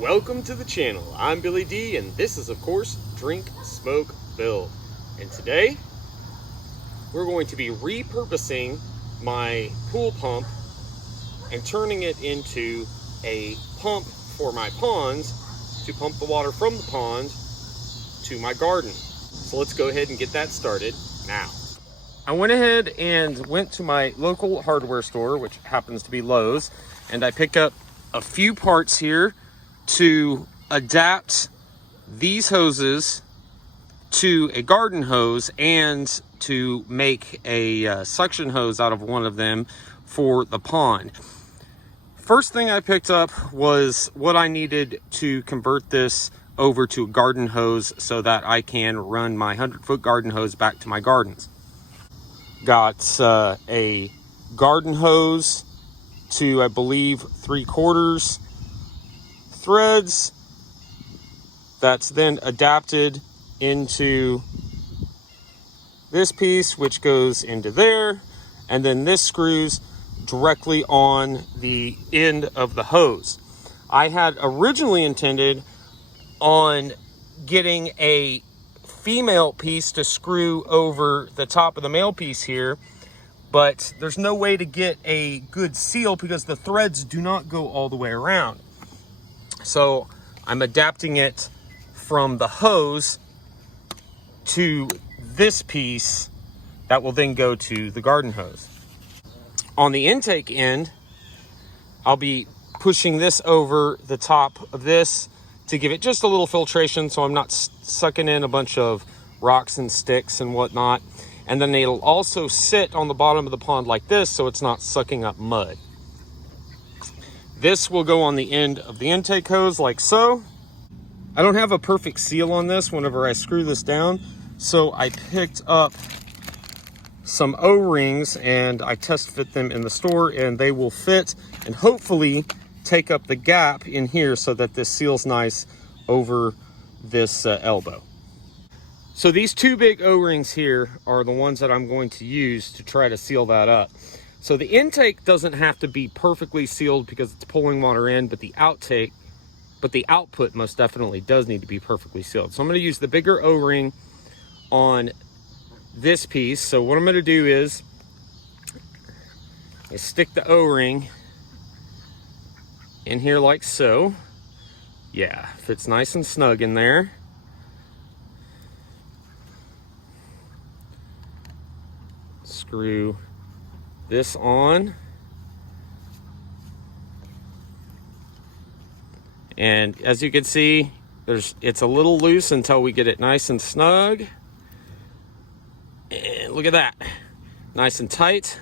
Welcome to the channel. I'm Billy D, and this is, of course, Drink, Smoke, Build. And today, we're going to be repurposing my pool pump and turning it into a pump for my ponds to pump the water from the pond to my garden. So let's go ahead and get that started now. I went ahead and went to my local hardware store, which happens to be Lowe's, and I picked up a few parts here to adapt these hoses to a garden hose and to make a suction hose out of one of them for the pond. First thing I picked up was what I needed to convert this over to a garden hose so that I can run my 100-foot garden hose back to my gardens. Got a garden hose to, I believe, 3/4 threads. That's then adapted into this piece, which goes into there, and then this screws directly on the end of the hose. I had originally intended on getting a female piece to screw over the top of the male piece here, but there's no way to get a good seal because the threads do not go all the way around. So I'm adapting it from the hose to this piece that will then go to the garden hose. On the intake end, I'll be pushing this over the top of this to give it just a little filtration so I'm not sucking in a bunch of rocks and sticks and whatnot. And then it'll also sit on the bottom of the pond like this so it's not sucking up mud. This will go on the end of the intake hose like so. I don't have a perfect seal on this whenever I screw this down, so I picked up some O-rings and I test fit them in the store, and they will fit and hopefully take up the gap in here so that this seals nice over this elbow. So these two big O-rings here are the ones that I'm going to use to try to seal that up. So the intake doesn't have to be perfectly sealed because it's pulling water in, but the output most definitely does need to be perfectly sealed. So I'm going to use the bigger O-ring on this piece. So what I'm going to do is stick the O-ring in here like so. Yeah, fits nice and snug in there. Screw this on. And as you can see, it's a little loose until we get it nice and snug. And look at that, nice and tight.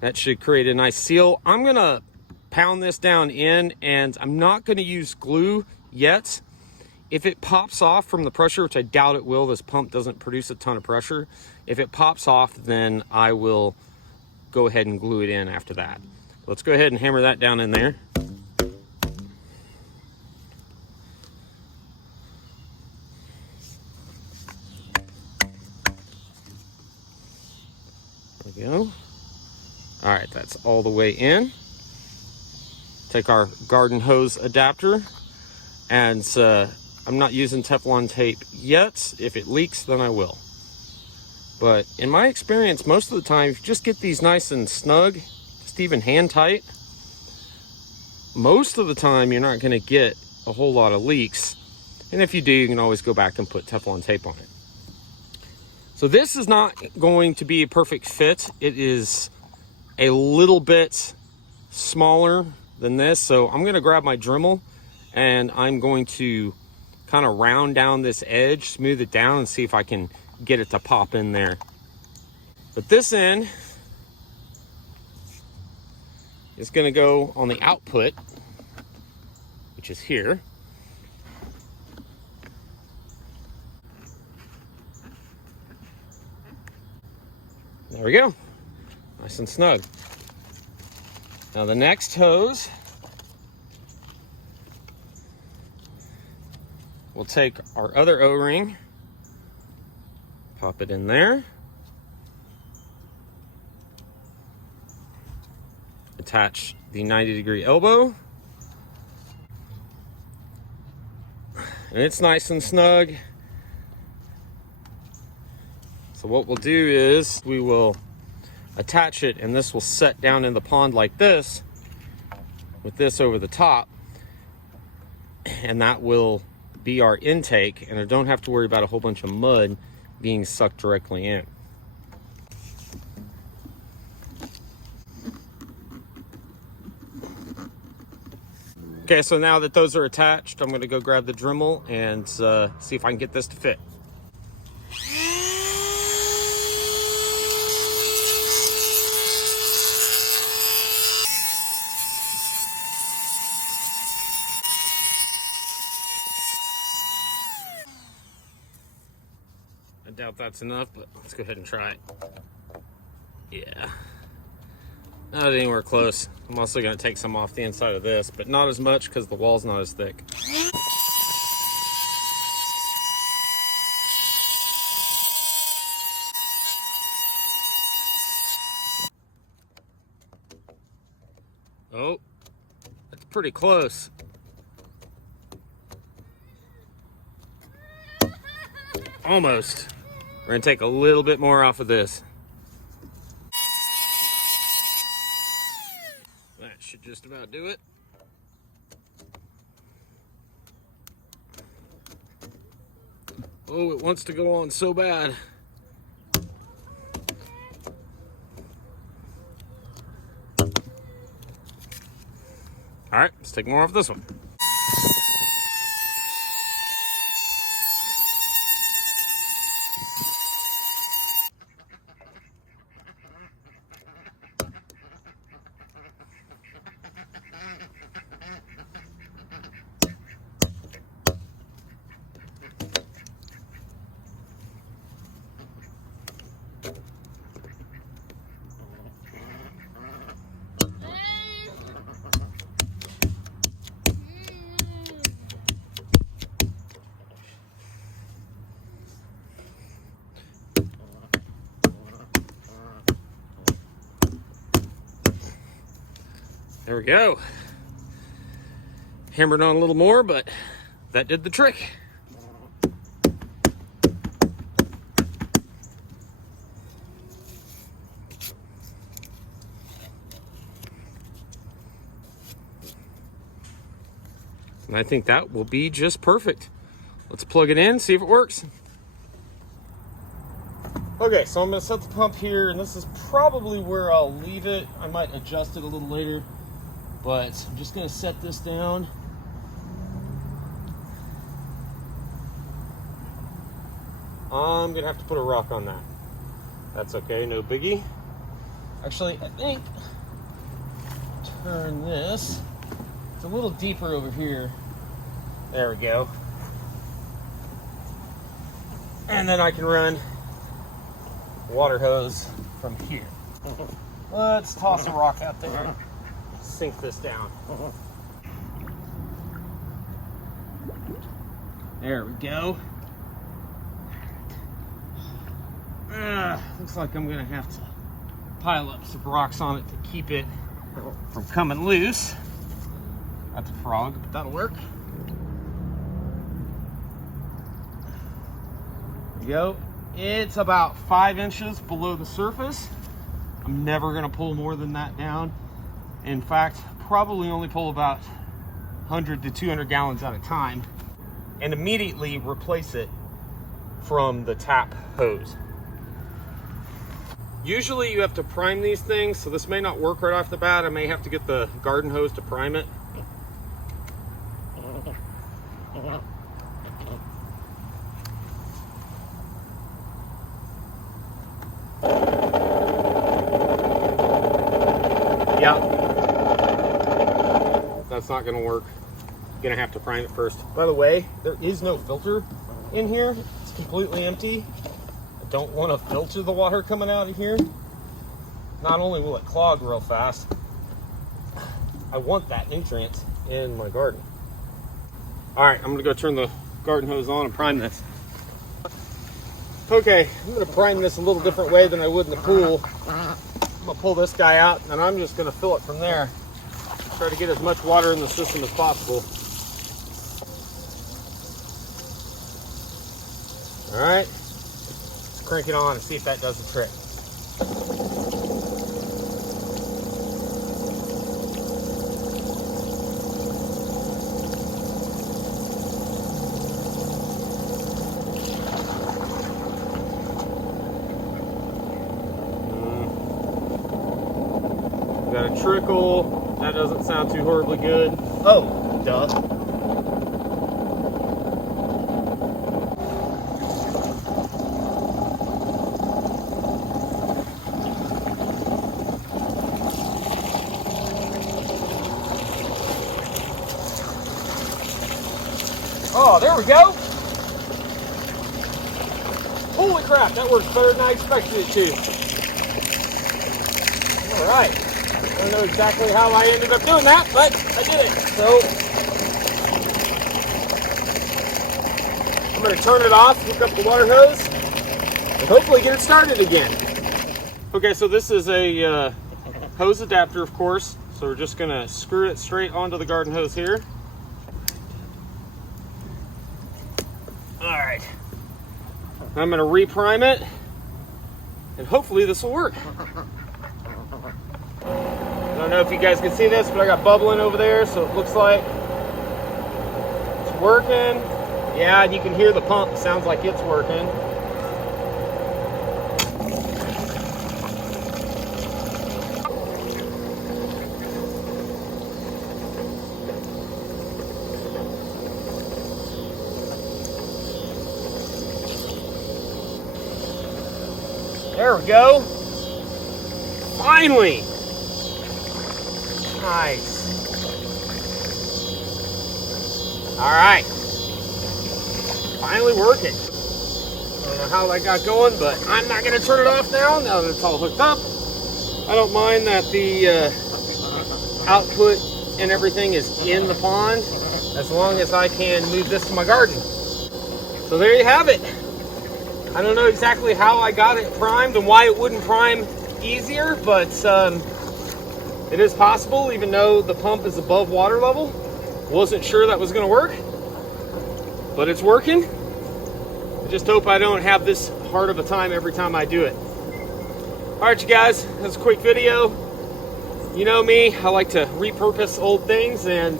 That should create a nice seal. I'm gonna pound this down in, and I'm not gonna use glue yet. If it pops off from the pressure, which I doubt it will, this pump doesn't produce a ton of pressure. If it pops off, then I will go ahead and glue it in after that. Let's go ahead and hammer that down in there. There we go. All right, that's all the way in. Take our garden hose adapter, and I'm not using Teflon tape yet. If it leaks, then I will. But in my experience, most of the time, if you just get these nice and snug, just even hand tight, most of the time you're not gonna get a whole lot of leaks. And if you do, you can always go back and put Teflon tape on it. So this is not going to be a perfect fit. It is a little bit smaller than this. So I'm gonna grab my Dremel and I'm going to kind of round down this edge, smooth it down, and see if I can get it to pop in there. But this end is gonna go on the output, which is here. There we go, nice and snug. Now the next hose, we'll take our other O-ring, pop it in there, attach the 90-degree elbow, and it's nice and snug. So what we'll do is we will attach it, and this will set down in the pond like this with this over the top, and that will be our intake, and I don't have to worry about a whole bunch of mud being sucked directly in. Okay, so now that those are attached, I'm gonna go grab the Dremel and see if I can get this to fit. I doubt that's enough, but let's go ahead and try it. Yeah, not anywhere close. I'm also gonna take some off the inside of this, but not as much because the wall's not as thick. Oh, that's pretty close. Almost. We're gonna take a little bit more off of this. That should just about do it. Oh, it wants to go on so bad. All right, let's take more off this one. There we go. Hammered on a little more, but that did the trick. And I think that will be just perfect. Let's plug it in, see if it works. Okay, so I'm gonna set the pump here, and this is probably where I'll leave it. I might adjust it a little later, but I'm just gonna set this down. I'm gonna have to put a rock on that. That's okay, no biggie. Actually, I think, turn this. It's a little deeper over here. There we go. And then I can run water hose from here. Let's toss a rock out there. Sink this down. There we go. Looks like I'm gonna have to pile up some rocks on it to keep it from coming loose. That's a frog, but that'll work. There we go. It's about 5 inches below the surface. I'm never gonna pull more than that down. In fact, probably only pull about 100 to 200 gallons at a time, and immediately replace it from the tap hose. Usually you have to prime these things, so this may not work right off the bat. I may have to get the garden hose to prime it. Yeah, that's not gonna work. Gonna have to prime it first. By the way, there is no filter in here. It's completely empty. I don't want to filter the water coming out of here. Not only will it clog real fast, I want that nutrient in my garden. All right, I'm gonna go turn the garden hose on and prime this. Okay, I'm gonna prime this a little different way than I would in the pool. I'm gonna pull this guy out, and I'm just gonna fill it from there. Try to get as much water in the system as possible. All right, let's crank it on and see if that does the trick. Got a trickle. That doesn't sound too horribly good. Oh, duh. Oh, there we go. Holy crap, that works better than I expected it to. All right. I don't know exactly how I ended up doing that, but I did it. So I'm going to turn it off, hook up the water hose, and hopefully get it started again. Okay, so this is a hose adapter, of course. So we're just going to screw it straight onto the garden hose here. All right. I'm going to reprime it, and hopefully this will work. I don't know if you guys can see this, but I got bubbling over there, so it looks like it's working. Yeah, and you can hear the pump. It sounds like it's working. There we go. Finally. Nice. All right. Finally working. I don't know how that got going, but I'm not going to turn it off now that it's all hooked up. I don't mind that the output and everything is in the pond, as long as I can move this to my garden. So there you have it. I don't know exactly how I got it primed and why it wouldn't prime easier, but it is possible, even though the pump is above water level. Wasn't sure that was going to work, but it's working. I just hope I don't have this hard of a time every time I do it. All right, you guys, that's a quick video. You know me, I like to repurpose old things, and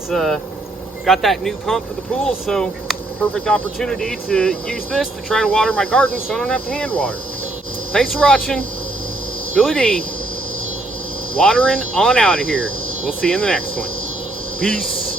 got that new pump for the pool, so perfect opportunity to use this to try to water my garden so I don't have to hand water. Thanks for watching. Billy D, watering on out of here. We'll see you in the next one. Peace.